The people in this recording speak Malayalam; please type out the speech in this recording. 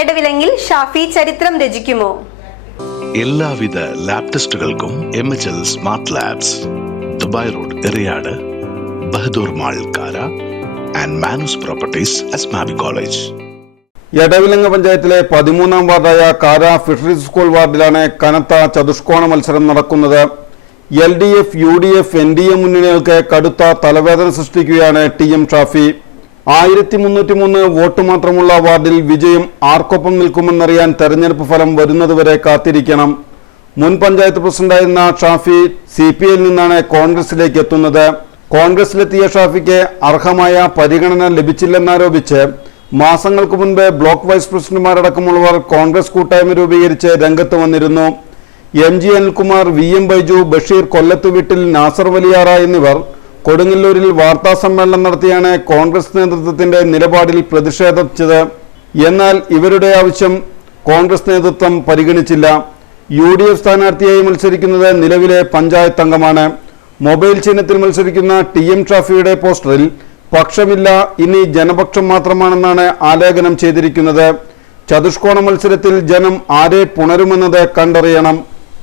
എടവിലങ്ങിൽ ഷാഫി ചരിത്രം രചിക്കുമോ? എല്ലാവിധ ലാബ് ടെസ്റ്റുകൾക്കും MHL smart labs, Dubai road, Eriyad, Bahadur mall, Kara and Manoos properties, Asmabi college. Edavilangu പഞ്ചായത്തിലെ 13ാം വാർഡായ കാര ഫിഷറീസ് സ്കൂൾ വാർഡിലാണ് കനത്ത ചതുഷ്കോണ മത്സരം നടക്കുന്നത്. LDF, UDF, NDA മുന്നണികൾക്ക് കടുത്ത തലവേദന സൃഷ്ടിക്കുകയാണ് TM ഷാഫി. 1303 വോട്ട് മാത്രമുള്ള വാർഡിൽ വിജയം ആർക്കൊപ്പം നിൽക്കുമെന്നറിയാൻ തെരഞ്ഞെടുപ്പ് ഫലം വരുന്നതുവരെ കാത്തിരിക്കണം. മുൻ പഞ്ചായത്ത് പ്രസിഡന്റായിരുന്ന ഷാഫി CPIയിൽ നിന്നാണ് കോൺഗ്രസിലേക്ക് എത്തുന്നത്. കോൺഗ്രസിലെത്തിയ ഷാഫിക്ക് അർഹമായ പരിഗണന ലഭിച്ചില്ലെന്നാരോപിച്ച് മാസങ്ങൾക്ക് മുൻപ് ബ്ലോക്ക് വൈസ് പ്രസിഡന്റുമാരടക്കമുള്ളവർ കോൺഗ്രസ് കൂട്ടായ്മ രൂപീകരിച്ച് രംഗത്ത് വന്നിരുന്നു. MG അനിൽകുമാർ, VM ബൈജു, ബഷീർ കൊല്ലത്തുവീട്ടിൽ, നാസർ വലിയാറ എന്നിവർ കൊടുങ്ങല്ലൂരിൽ വാർത്താ സമ്മേളനം നടത്തിയാണ് കോൺഗ്രസ് നേതൃത്വത്തിന്റെ നിലപാടിൽ പ്രതിഷേധിച്ചത്. എന്നാൽ ഇവരുടെ ആവശ്യം കോൺഗ്രസ് നേതൃത്വം പരിഗണിച്ചില്ല. UDF സ്ഥാനാർത്ഥിയായി മത്സരിക്കുന്നത് നിലവിലെ പഞ്ചായത്ത് അംഗമാണ്. മൊബൈൽ ചിഹ്നത്തിൽ മത്സരിക്കുന്ന TM ഷാഫിയുടെ പോസ്റ്ററിൽ പക്ഷമില്ല, ഇനി ജനപക്ഷം മാത്രമാണെന്നാണ് ആലേഖനം ചെയ്തിരിക്കുന്നത്. ചതുഷ്കോണ മത്സരത്തിൽ ജനം ആരെ പുണരുമെന്നത് കണ്ടറിയണം.